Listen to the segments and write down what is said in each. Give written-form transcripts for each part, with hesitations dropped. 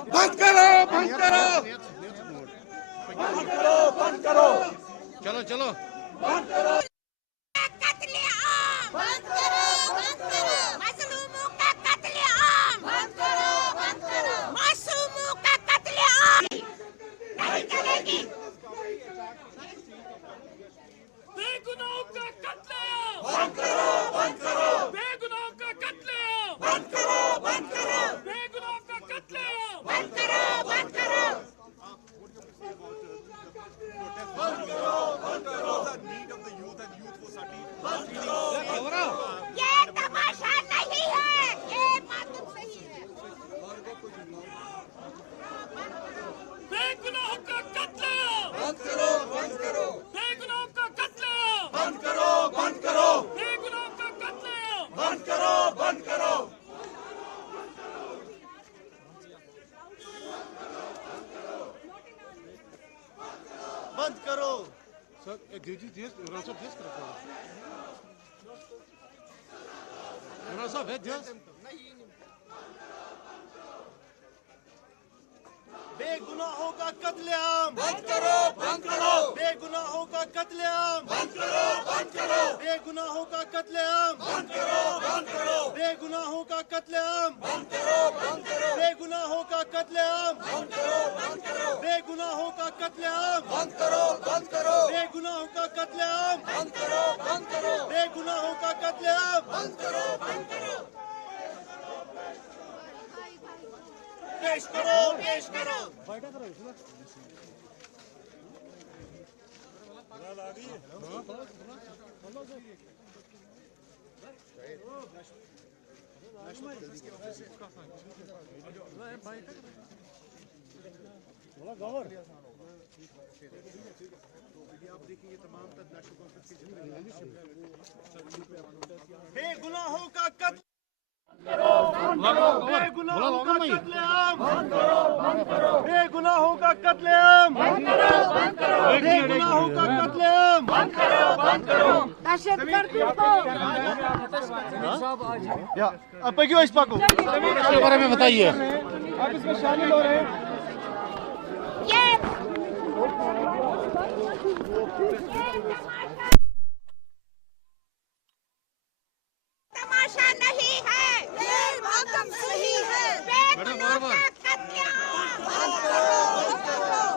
बंद करो, बंद करो, बंद करो, बंद करो, चलो चलो बंद करो। कत्लेआम बंद करो, बंद करो, मजलूमों का कत्लेआम बंद करो, बंद करो, मासूमों का कत्लेआम नहीं चलेगी। बेगुनाहों का कत्लेआम बंद करो, बंद करो, बेगुनाहों का कत्लेआम बंद करो, बंद करो, बेगुनाहों का कत्लेआम बंद करो, बंद करो, ये तमाशा नहीं है, ये मातम सही है। बेगुनाहों का कत्लेआम बंद करो, बंद करो, बेगुनाहों का कत्लेआम बंद करो, बंद करो, बेगुनाहों का कत्लेआम बंद करो, बंद करो, बंद करो। सर इमरान साहब देश करो इमरान साहब है देश बेगुनाहों का कत्लेआम बंद करो, बंद करो, बेगुनाहों का कत्लेआम बंद करो, बंद करो, बेगुनाहों का कत्लेआम बंद करो, बंद करो, बेगुनाहों का कत्लेआम बंद करो, बंद करो, बेगुनाहों का कत्लेआम बंद करो, बंद करो, बेगुनाहों का कत्लेआम बंद करो, बंद करो, बेगुनाहों का कत्लेआम बंद करो, बंद करो, बेगुनाहों का कत्लेआम बंद करो, बंद करो। पेश करो, पेश करो। बेगुनाहों का कत्ल बेगुनाहों का कत्लेआम बेगुनाहों का कत्लेआम बेगुनाहों का कत्लेआम दहशतगर्दों को क्यों इस पाको इसके बारे में बताइए आप इसमें शामिल हो रहे हैं। ये तमाशा नहीं है, ये मातम सही है। बेगुनाहों का कत्लेआम बंद करो,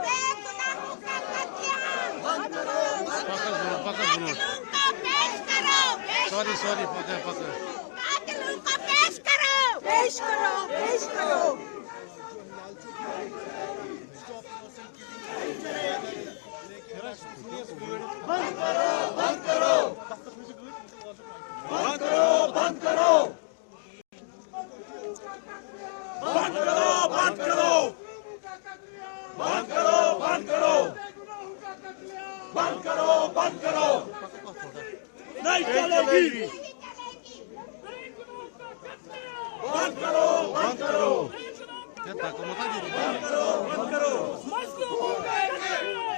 बेगुनाहों का कत्लेआम बंद करो, कातिलों को पेश करो, सॉरी पकड़ कातिलों को पेश करो, पेश करो, पेश करो। बंद करो, बंद करो, बंद करो, बंद करो, बंद करो, बंद करो, बंद करो, बंद करो, बंद करो, बंद करो, नहीं चलेगी। बंद करो, बंद करो, क्या ताको मत दीजिए बंद करो, बंद करो। मजलूमों का कत्लेआम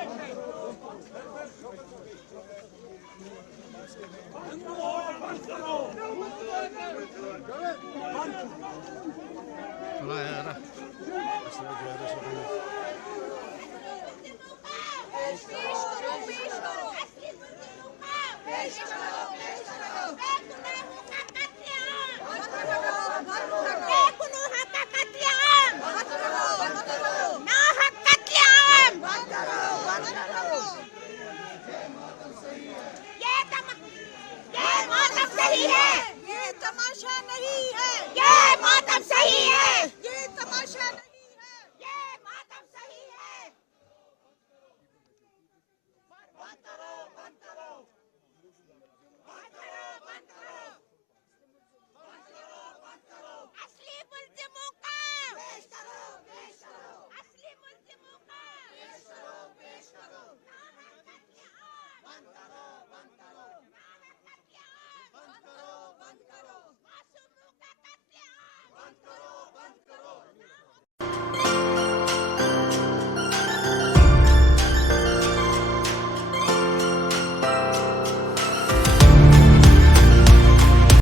चला यार पेश करो, पेश करो, पेश करो।